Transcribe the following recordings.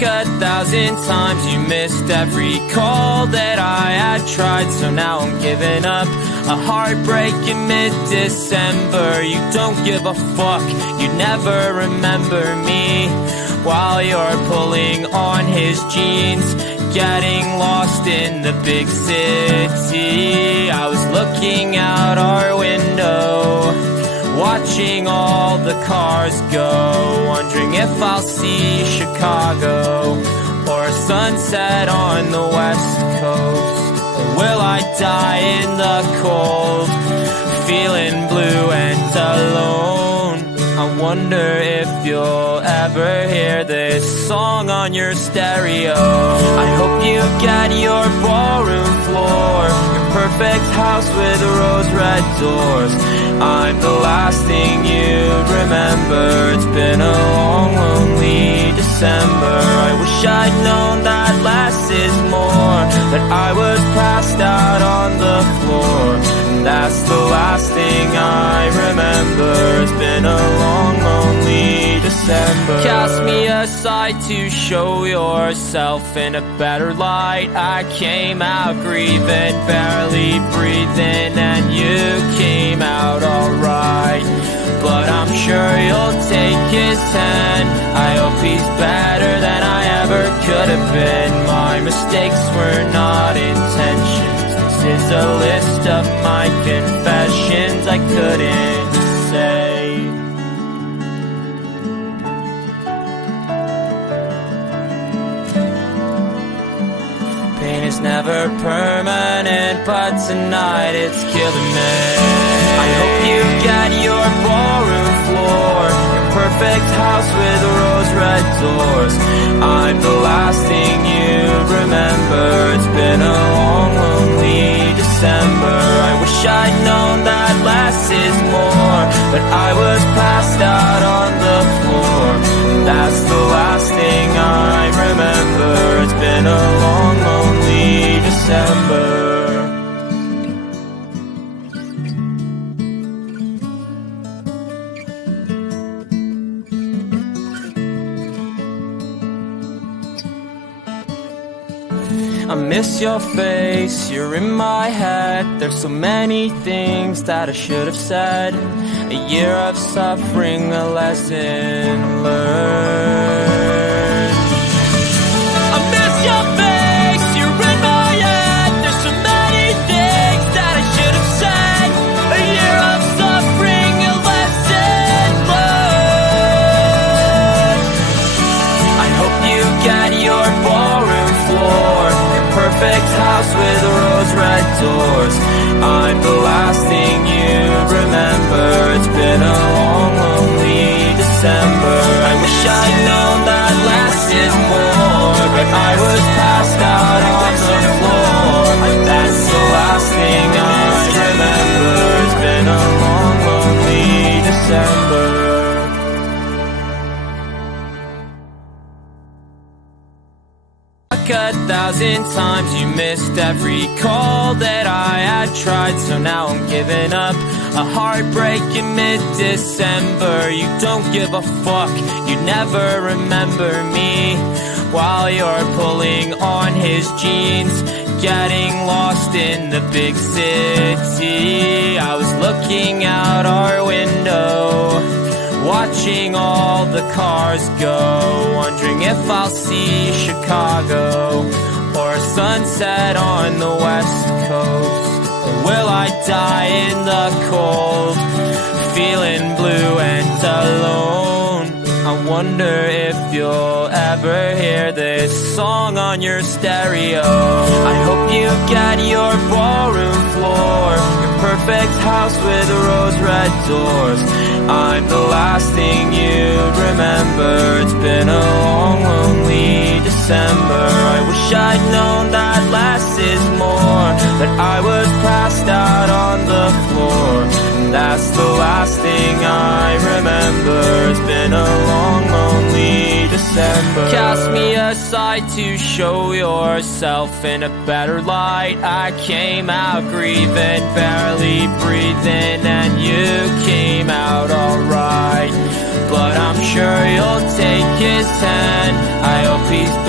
1,000 times you missed every call that I had tried, so now I'm giving up. A heartbreak in mid-December. You don't give a fuck, you never remember me, while you're pulling on his jeans, getting lost in the big city. I was looking out our window, watching all the cars go, wondering if I'll see Chicago or a sunset on the West Coast. Or will I die in the cold, feeling blue and alone? I wonder if you'll ever hear this song on your stereo. I hope you get your ballroom floor, your perfect house with rose-red doors. I'm the last thing you'd remember. It's been a long, lonely December. I wish I'd known that less is more, but I was passed out on the floor, and that's the last thing I remember. It's been a long, lonely December. Cast me aside to show yourself in a better light. I came out grieving, barely breathing, and you came out alright. But I'm sure you'll take his hand. I hope he's better than I ever could have been. My mistakes were not intentions. This is a list of my confessions I couldn't say. Pain is never permanent, but tonight it's killing me. I hope you get your ballroom floor, your perfect house with rose-red doors. I'm the last thing you'd remember. It's been a long, lonely December. I wish I'd known that less is more, but I was passed out on the floor. That's the last thing I remember. It's been a long, lonely December. I miss your face, you're in my head. There's so many things that I should have said. A year of suffering, a lesson learned. I miss your face, you're in my head. There's so many things that I should have said. A year of suffering, a lesson learned. I hope you get your ballroom floor, perfect house with rose-red doors. I'm the last thing you'd remember. It's been a long, lonely December. I wish I'd known that less is more, but I was passed out on the floor. That's the last thing I remember. It's been a long, lonely December. 1,000 times you missed every call that I had tried, so now I'm giving up. A heartbreak in mid-December. You don't give a fuck, you never remember me, while you're pulling on his jeans, getting lost in the big city. I was looking out our window, watching all the cars go, wondering if I'll see Chicago or a sunset on the West Coast. Or will I die in the cold, feeling blue and alone? I wonder if you'll ever hear this song on your stereo. I hope you get your ballroom floor, your perfect house with rose-red doors. I'm the last thing you'd remember. It's been a long, lonely December. I wish I'd known that less is more, but I was passed out on the floor, and that's the last thing I remember. It's been a long, lonely December. Cast me aside to show yourself in a better light. I came out grieving, barely breathing, and you came out alright. But I'm sure you'll take his hand. I hope he's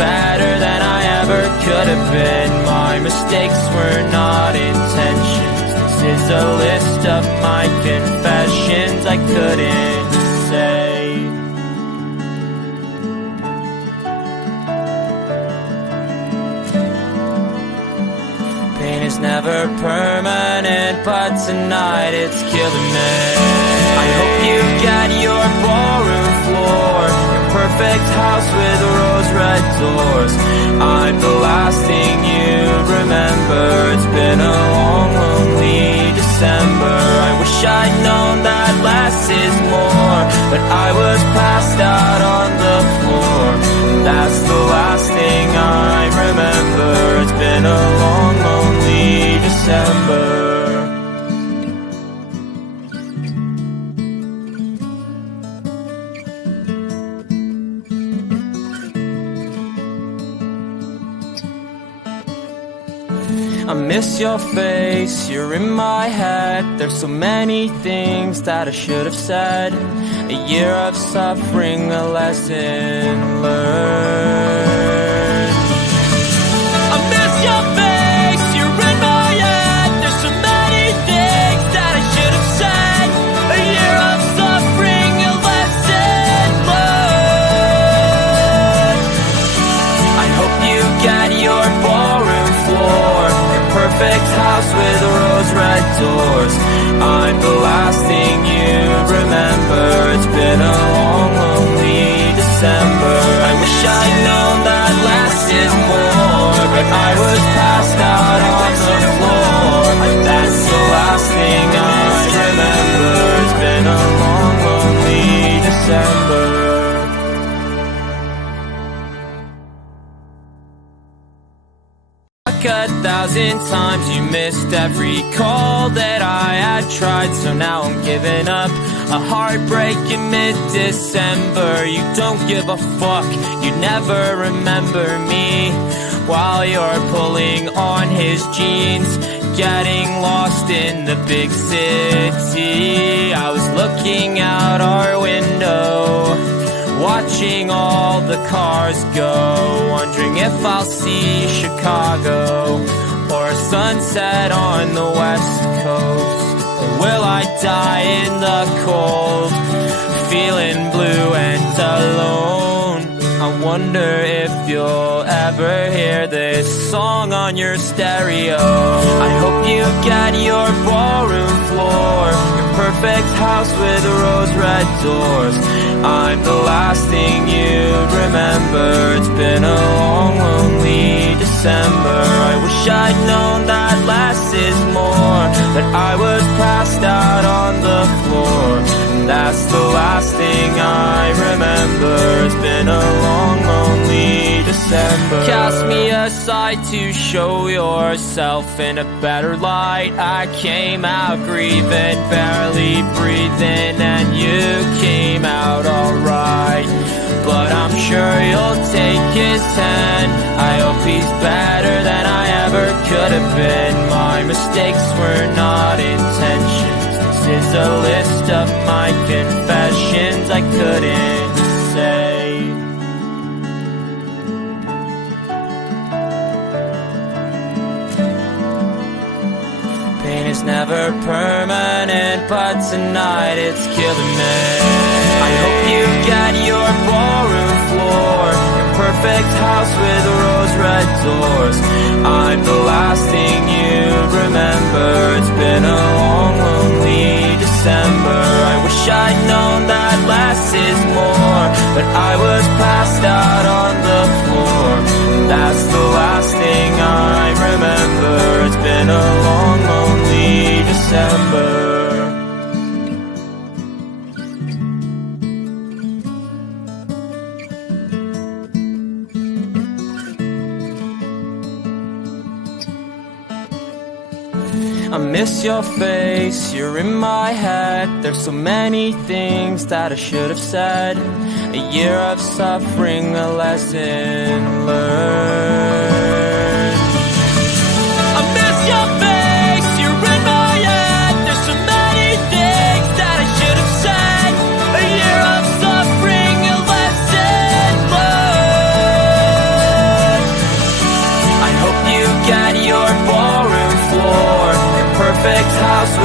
could have been. My mistakes were not intentions. This is a list of my confessions I couldn't say. Pain is never permanent, but tonight it's killing me. I hope you get your ballroom floor, your perfect house with rose-red doors. I'm the last thing you remember. It's been a long, lonely December. I wish I'd known that less is more, but I was passed out on the floor. That's the last thing I remember. It's been a long, lonely December. I miss your face, you're in my head. There's so many things that I should have said. A year of suffering, a lesson learned. I miss your face, you're in my head. There's so many things that I should have said. A year of suffering, a lesson learned. I hope you get your ballroom floor, perfect house with rose-red doors. I'm the last thing you remember. It's been a long, lonely December. I wish I'd known that less is more, but I was passed out on the floor. That's the last thing I remember. It's been a long, lonely December. A thousand times you missed every call that I had tried, so now I'm giving up. A heartbreak in mid-December. You don't give a fuck, you never remember me, while you're pulling on his jeans, getting lost in the big city. I was looking out our window, watching all the cars go, wondering if I'll see Chicago or a sunset on the West Coast. Or will I die in the cold, feeling blue and alone? I wonder if you'll ever hear this song on your stereo. I hope you get your ballroom floor, your perfect house with rose-red doors. I'm the last thing you'd remember. It's been a long, lonely December. I wish I'd known that less is more, but I was passed out on the floor. That's the last thing I remember. It's been a long, lonely December. Cast me aside to show yourself in a better light. I came out grieving, barely breathing, and you came out alright. But I'm sure you'll take his hand. I hope he's better than I ever could have been. My mistakes were not intentions. This is a list of my confessions I couldn't say. Pain is never permanent, but tonight it's killing me. I hope you get your ballroom floor, your perfect house with rose-red doors. I'm the last thing you remember. It's been a long, lonely December. I wish I'd known that less is more, but I was passed out on the floor. That's the last thing I remember. It's been a long, lonely December. I miss your face, you're in my head. There's so many things that I should have said. A year of suffering, a lesson learned. I miss your face, you're in my head. There's so many things that I should have said. A year of suffering, a lesson learned. I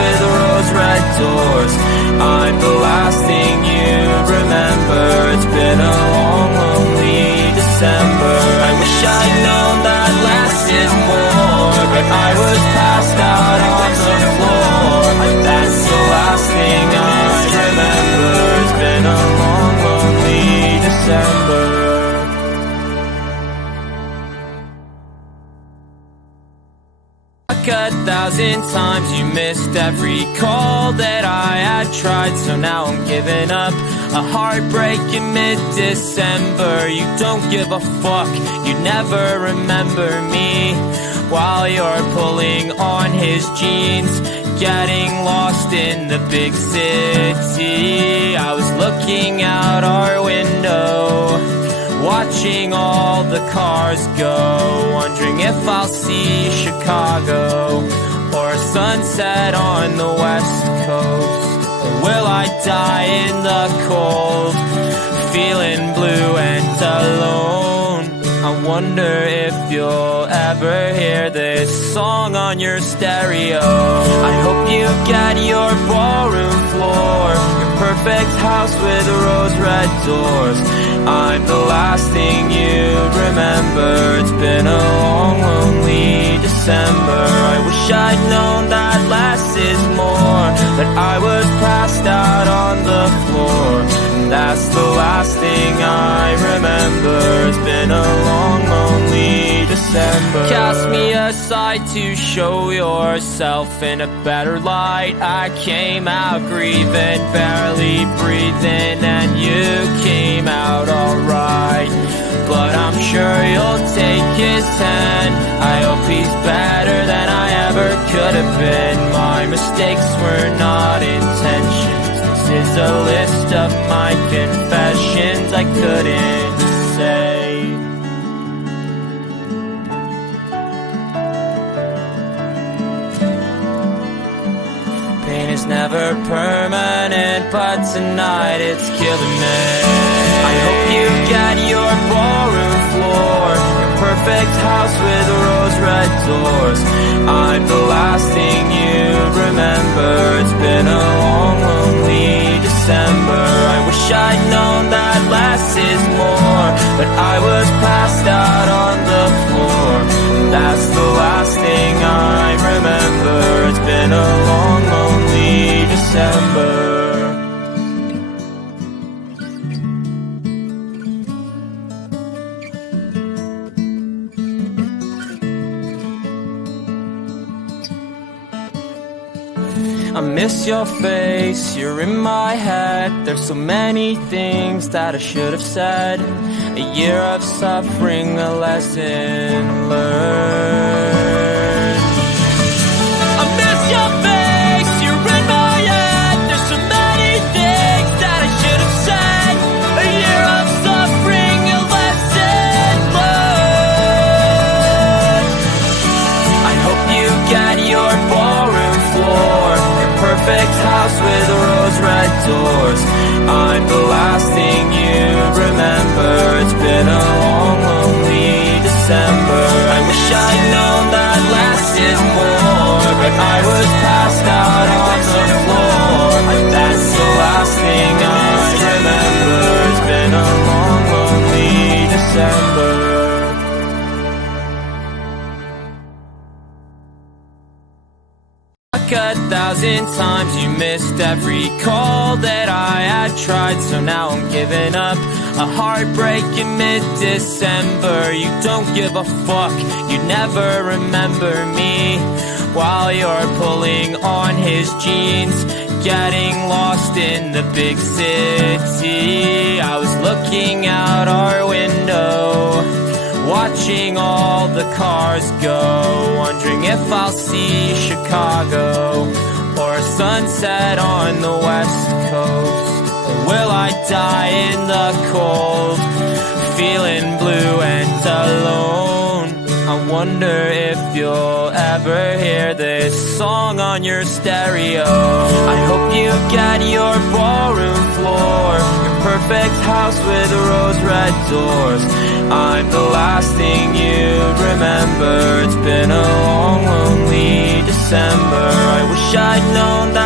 with rose-red doors. I'm the last thing you'd remember. It's been a long, lonely December. I wish I'd known that less is more, but I was passed out on the floor. That's the last thing I remember. It's been a long, lonely December. 1,000 times you missed every call that I had tried, so now I'm giving up. A heartbreak in mid-December. You don't give a fuck, you never remember me. While you're pulling on his jeans, getting lost in the big city. I was looking out our window, watching all the cars go, wondering if I'll see Chicago or a sunset on the West Coast. Or will I die in the cold, feeling blue and alone? I wonder if you'll ever hear this song on your stereo. I hope you get your ballroom floor, your perfect house with rose-red doors. I'm the last thing you'd remember. It's been a long, lonely December. I wish I'd known that less is more, but I was passed out on the floor. And that's the last thing I remember. It's been a long, lonely December. Cast me aside to show yourself in a better light. I came out grieving, barely breathing, and you came out alright. But I'm sure you'll take his hand. I hope he's better than I ever could have been. My mistakes were not intentions. This is a list of my confessions I couldn't say. Pain is never permanent, but tonight it's killing me. I hope you get your ballroom floor, your perfect house with rose-red doors. I'm the last thing you'd remember. It's been a long, lonely December. I wish I'd known that less is more, but I was passed out on the floor. That's the last thing I remember. It's been a long, lonely December. I miss your face, you're in my head. There's so many things that I should have said. A year of suffering, a lesson learned. I miss your face, you're in my head. There's so many things that I should have said. A year of suffering, a lesson learned. I hope you get your ballroom floor, perfect house with rose-red doors. I'm the last thing you'd remember. It's been a long, lonely December. I wish I'd known that less is more, but I was passed out on the floor. That's the last thing I remember. It's been a long, lonely December. 1,000 times you missed every call that I had tried, so now I'm giving up. A heartbreak in mid-December. You don't give a fuck, you never remember me. While you're pulling on his jeans, getting lost in the big city. I was looking out our window, watching all the cars go, wondering if I'll see Chicago or a sunset on the West Coast. Or will I die in the cold, feeling blue and alone? I wonder if you'll ever hear this song on your stereo. I hope you get your ballroom floor, your perfect house with rose-red doors. I'm the last thing you'd remember. It's been a long, lonely December. I wish I'd known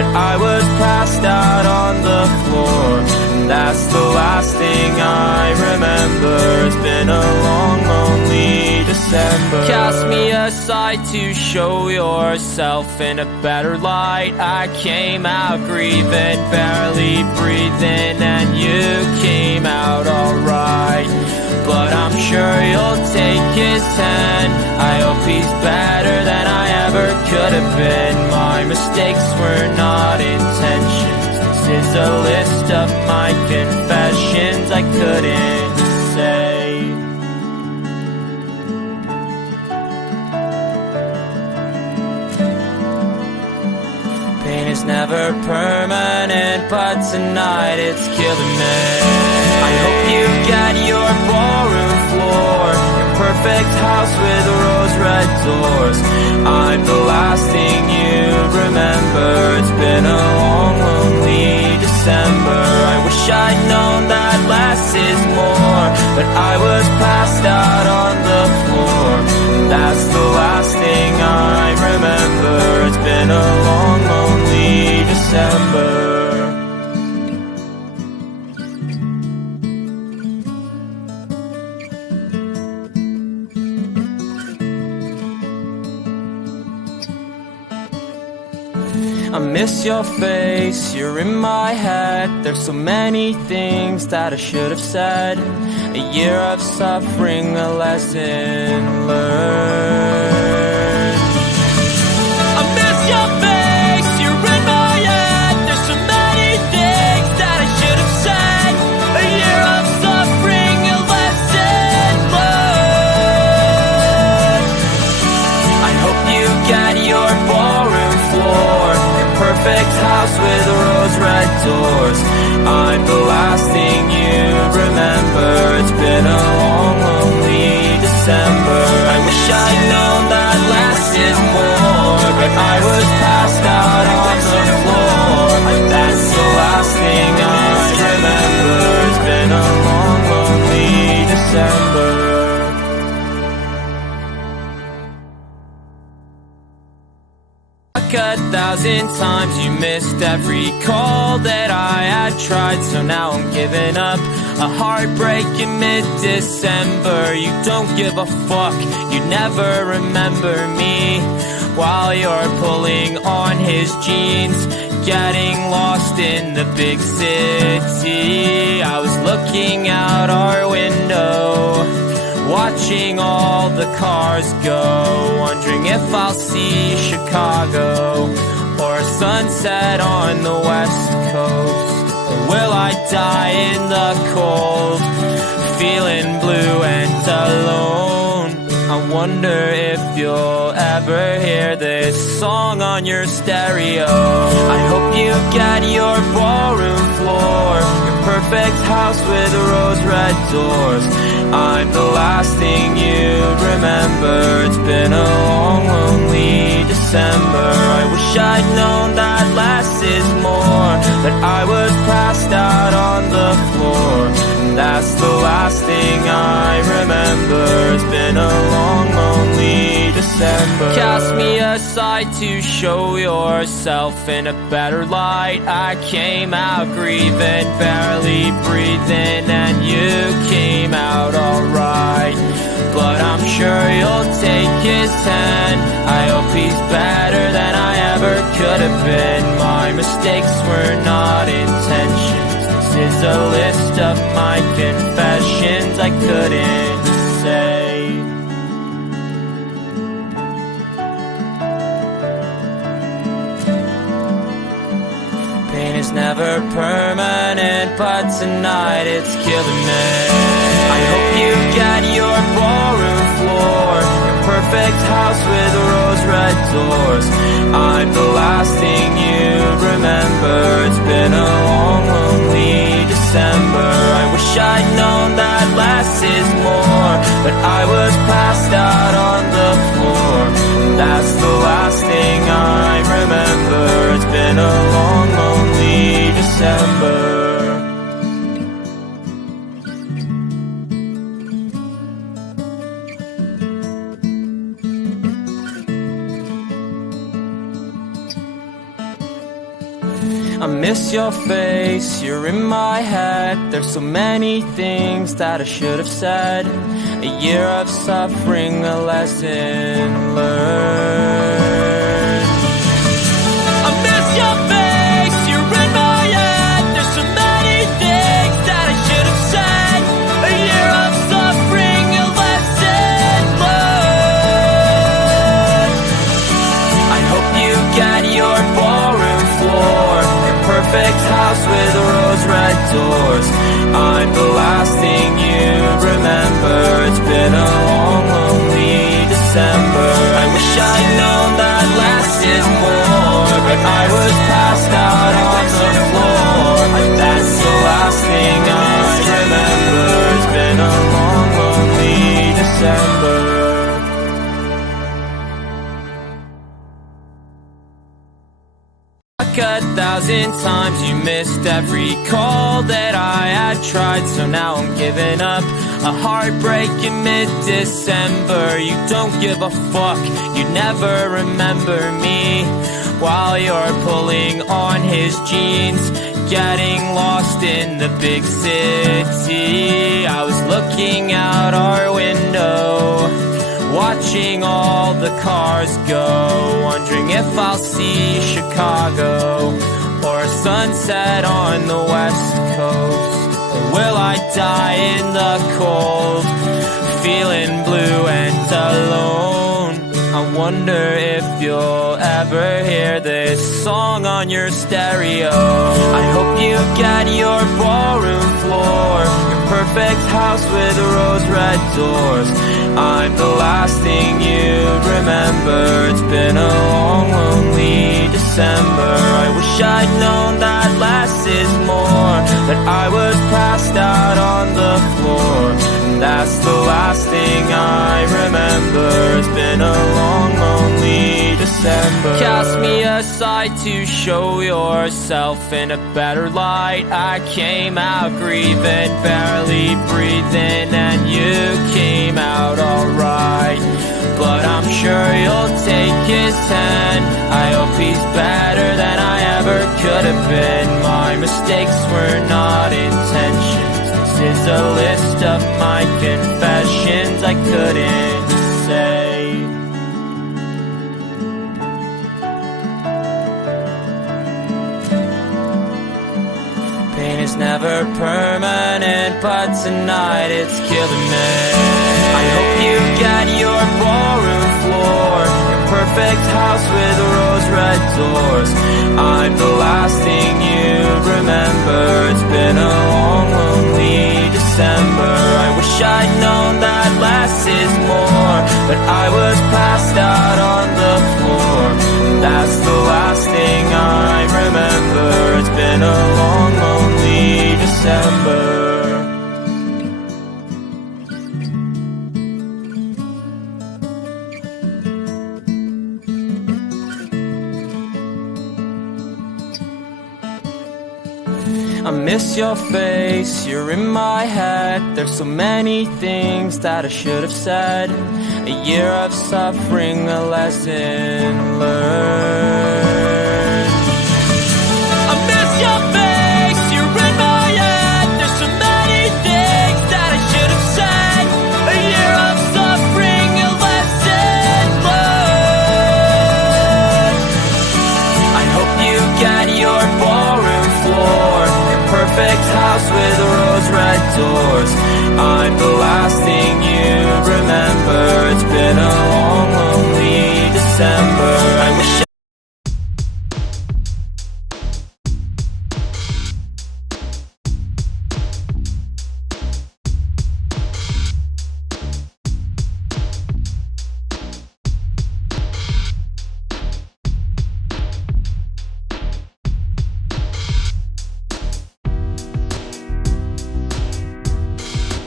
but I was passed out on the floor. And that's the last thing I remember. It's been a long, lonely December. Cast me aside to show yourself in a better light. I came out grieving, barely breathing, and you came out alright. But I'm sure you'll take his hand. I hope he's better than I ever could have been. My mistakes were not intentions. This is a list of my confessions I couldn't say. Pain is never permanent, but tonight it's killing me. I hope you get your ballroom floor, your perfect house with rose-red doors. I'm the last thing you remember. It's been a long, lonely December. I wish I'd known that less is more, but I was passed out on the floor. That's the last thing I remember. It's been a long, lonely December. I miss your face, you're in my head. There's so many things that I should have said. A year of suffering, a lesson learned. I miss your face, you're in my head. There's so many things that I should have said. A year of suffering, a lesson learned. I hope you get your ballroom floor, perfect house with rose-red doors. I'm the last thing you remember. It's been a long, lonely December. I wish I'd known that less is more, but I was passed out on the floor. That's the last thing I remember. It's been a long, lonely December. A thousand times you missed every call that I had tried, so now I'm giving up. A heartbreak in mid-December. You don't give a fuck, you never remember me. While you're pulling on his jeans, getting lost in the big city. I was looking out our window, watching all the cars go, wondering if I'll see Chicago or a sunset on the west coast. Or will I die in the cold, feeling blue and alone? I wonder if you'll ever hear this song on your stereo. I hope you get your ballroom floor, your perfect house with rose-red doors. I'm the last thing you'd remember. It's been a long, lonely December. I wish I'd known that less is more, but I was passed out on the floor. And that's the last thing I remember. It's been a long, lonely December. Cast me aside to show yourself in a better light. I came out grieving, barely breathing, and you came out alright. But I'm sure you'll take his hand. I hope he's better than I ever could have been. My mistakes were not intentions. This is a list of my confessions I couldn't say. Pain is never permanent, but tonight it's killing me. I hope you get your ballroom floor, your perfect house with rose-red doors. I'm the last thing you remember. It's been a long, lonely December. I wish I'd known that less is more, but I was passed out on the floor. That's the last thing I remember. It's been a long, lonely December. I miss your face, you're in my head. There's so many things that I should have said. A year of suffering, a lesson learned. I miss your face, you're in my head. There's so many things that I should have said. A year of suffering, a lesson learned. I hope you get your ballroom floor, perfect house with rose-red doors. I'm the last thing you remember. It's been a long, lonely December. I wish I'd known that less is more, but I was passed out on the floor. That's the last thing I remember. It's been a long, lonely December. 1,000 times you missed every call that I had tried, so now I'm giving up. A heartbreak in mid-December. You don't give a fuck, you never remember me. While you're pulling on his jeans, getting lost in the big city. I was looking out our window, watching all the cars go, wondering if I'll see Chicago or a sunset on the west coast. Or will I die in the cold, feeling blue and alone? I wonder if you'll ever hear this song on your stereo. I hope you get your ballroom floor, your perfect house with rose-red doors. I'm the last thing you'd remember. It's been a long, lonely December. I wish I'd known that less is more, but I was passed out on the floor. And that's the last thing I remember. It's been a long, lonely December. Cast me aside to show yourself in a better light. I came out grieving, barely breathing, and you came out alright. But I'm sure you'll take his hand. I hope he's better than I ever could have been. My mistakes were not intentions. This is a list of my confessions I couldn't say. Pain is never permanent, but tonight it's killing me. I hope you get your ballroom floor, your perfect house with rose-red doors. I'm the last thing you remember. It's been a long, lonely December. I wish I'd known that less is more, but I was passed out on the floor. That's the last thing I remember. It's been a long, lonely December. I miss your face, you're in my head. There's so many things that I should have said. A year of suffering, a lesson learned. I miss your face, you're in my head. There's so many things that I should have said. A year of suffering, a lesson learned. I hope you get your ballroom floor, perfect house with rose-red doors. I'm the last thing you remember. It's been a long, lonely December. I wish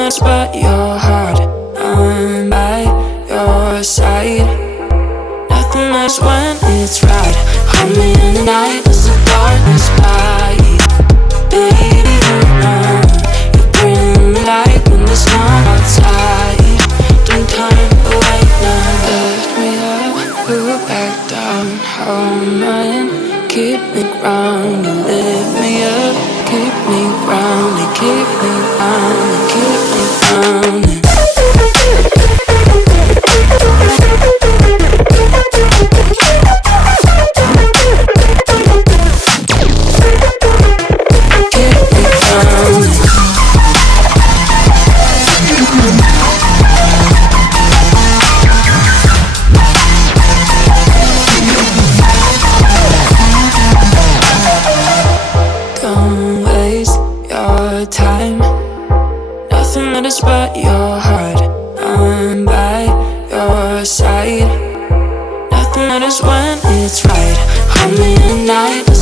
matters but your heart. I'm by your side. Nothing matters when it's right. Hold me in the night as the darkness flies. Baby, you know you bring the light when there's none outside. Don't turn away now. Lift me up, put back down. Hold my hand, keep me grounded. Lift me up, keep me grounded. Keep me grounded, keep me grounded. Don't waste your time. Nothing matters but your heart. I'm by your side. Nothing matters when it's right. Hold me at night.